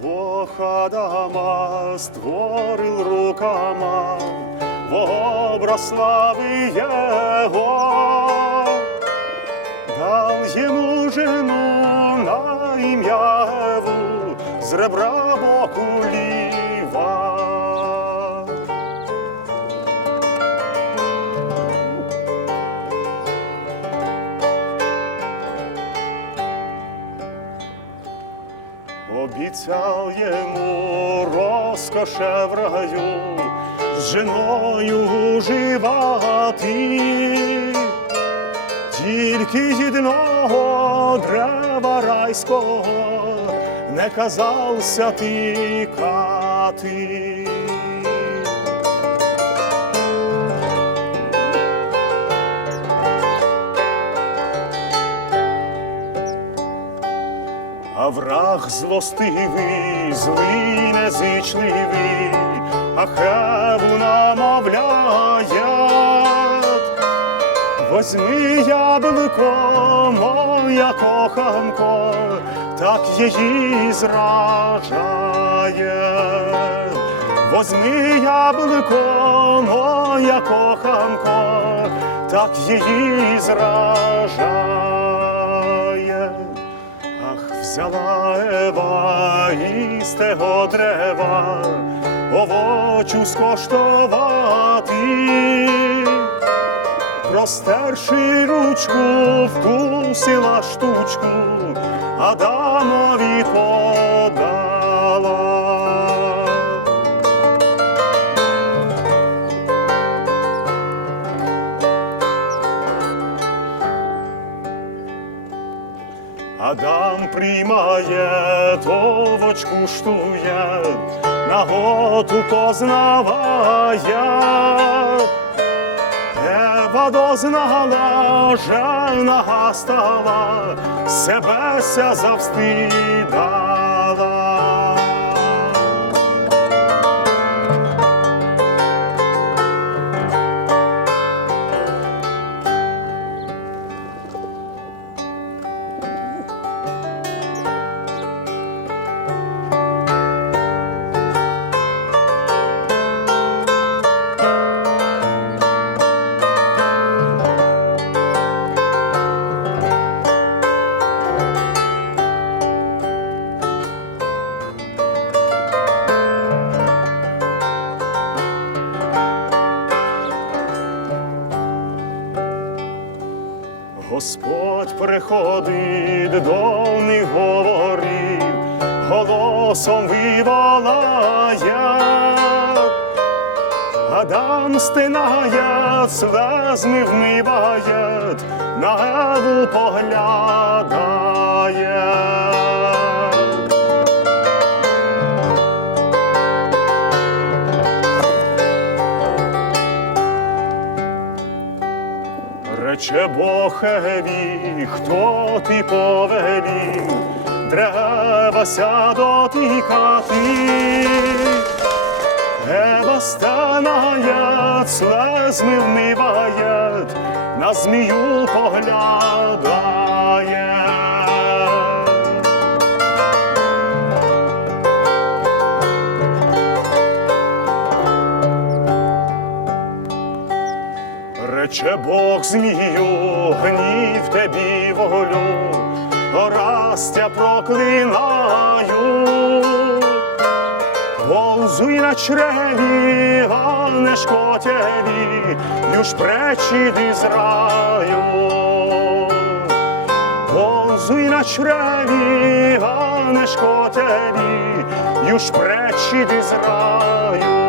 Бог Адама створил рукама в образ славы Его, дал ему жену на имя Еву з ребра боку Обіцяв йому розкоше в раю з жіною уживати, тільки з одного древа райського не казався тікати. А враг злостивий, злий, незичливий, а хеву намовляє. Возьми яблуко, моя коханко, так її зражає. Возьми яблуко, моя коханко, так її зражає. Взяла Ева із того дерева, овочу скоштувати, простерши ручку, вкусила штучку, Адамові подала. Адам приймає, товочку штує, наготу познаває. Ева дознала, жена стала, себе ся завстидала. Приходить до них говорив, голосом виволає. Адам стинає, слезми вмиває, на Еву поглядає. Рече Бохеві, хто ти повелів, дерева ся дотикати. Ева станає, слезми вмиває, на змію поглядає. Рече Бог змію, гнів тебе волю, орастя проклинаю. Ползуй на чреві, а не шкотєві, юж пречі з раю. Ползуй на чреві, а не шкотєві, юж пречі з раю.